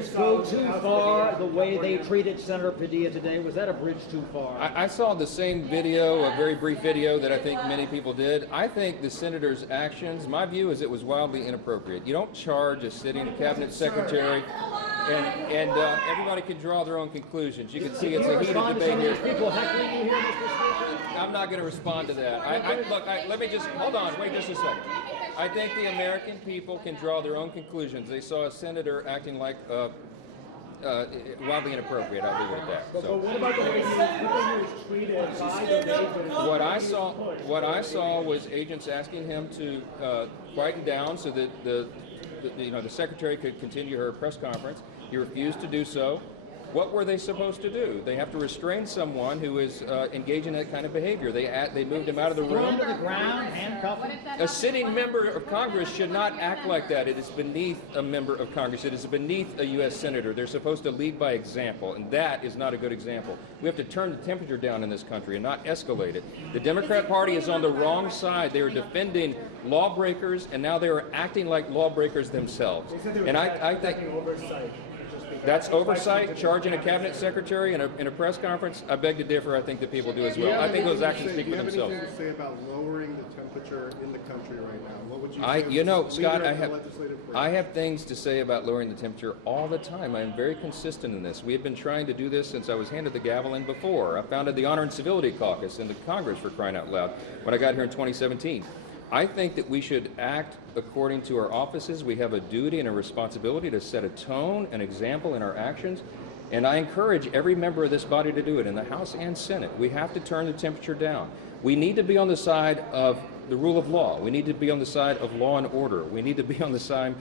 agents go too far the way they treated Senator Padilla today? Was that a bridge too far? I saw the same video, a very brief video that I think many people did. I think the senator's actions, my view is it was wildly inappropriate. You don't charge a sitting cabinet secretary, and everybody can draw their own conclusions. You can see it's a heated debate here. People heckling you here, Mr. Speaker? I'm not going to respond to that. Let me just, hold on, wait just a second. I think the American people can draw their own conclusions. They saw a senator acting like wildly inappropriate. I'll leave it at that. So. But what about the way he was treated by the agents? What I saw was agents asking him to quieten down so that the secretary could continue her press conference. He refused to do so. What were they supposed to do? They have to restrain someone who is engaging in that kind of behavior. They moved him out of the room. To the ground, handcuffed him? A sitting member of Congress should not act like that. It is beneath a member of Congress. It is beneath a U.S. senator. They're supposed to lead by example, and that is not a good example. We have to turn the temperature down in this country and not escalate it. The Democrat Party is on the wrong side. They are defending lawbreakers, and now they are acting like lawbreakers themselves. And I think that's oversight. Charging a cabinet secretary in a press conference, I beg to differ. I think that people do as well. I think those actions speak for themselves. Do you have anything to say about lowering the temperature in the country right now? What would you say? Scott, I have things to say about lowering the temperature all the time. I am very consistent in this. We have been trying to do this since I was handed the gavel in before. I founded the Honor and Civility Caucus in the Congress, for crying out loud, when I got here in 2017. I think that we should act according to our offices. We have a duty and a responsibility to set a tone, an example in our actions, and I encourage every member of this body to do it in the House and Senate. We have to turn the temperature down. We need to be on the side of the rule of law. We need to be on the side of law and order. We need to be on the side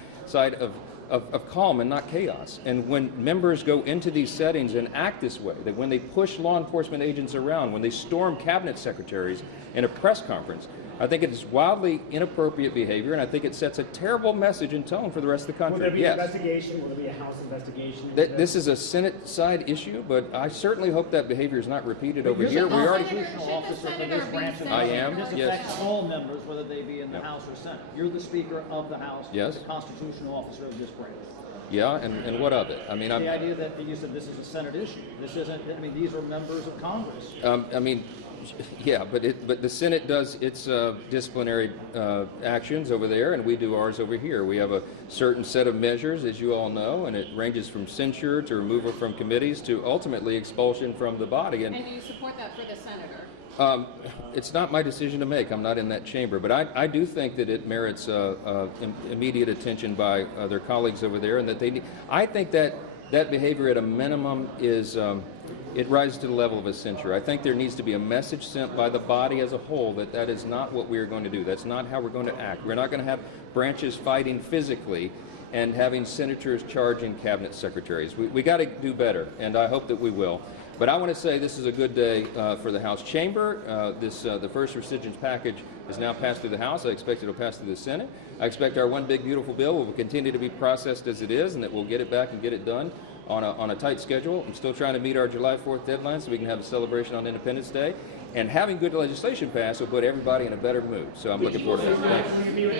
of calm and not chaos. And when members go into these settings and act this way, that when they push law enforcement agents around, when they storm cabinet secretaries in a press conference, I think it is wildly inappropriate behavior, and I think it sets a terrible message and tone for the rest of the country. Will there be an investigation? Will there be a House investigation? This is a Senate side issue, but I certainly hope that behavior is not repeated over here. We already. Constitutional officer for this branch of the I am. This Yes. affects all members, whether they be in the House or Senate. You're the Speaker of the House. Yes. The constitutional officer of this branch. Yeah, and what of it? I mean, The idea that you said this is a Senate issue. This isn't. I mean, these are members of Congress. Yeah, but the Senate does its disciplinary actions over there, and we do ours over here. We have a certain set of measures, as you all know, and it ranges from censure to removal from committees to ultimately expulsion from the body. And do you support that for the senator? It's not my decision to make. I'm not in that chamber, but I do think that it merits immediate attention by their colleagues over there, and that they need. I think that behavior at a minimum is. It rises to the level of a censure. I think there needs to be a message sent by the body as a whole that is not what we are going to do. That's not how we're going to act. We're not going to have branches fighting physically and having senators charging cabinet secretaries. We got to do better, and I hope that we will. But I want to say this is a good day for the House chamber. The first rescissions package is now passed through the House. I expect it will pass through the Senate. I expect our one big beautiful bill will continue to be processed as it is, and that we'll get it back and get it done on a tight schedule. I'm still trying to meet our July 4th deadline so we can have a celebration on Independence Day. And having good legislation passed will put everybody in a better mood. So I'm looking forward to that. Thank you.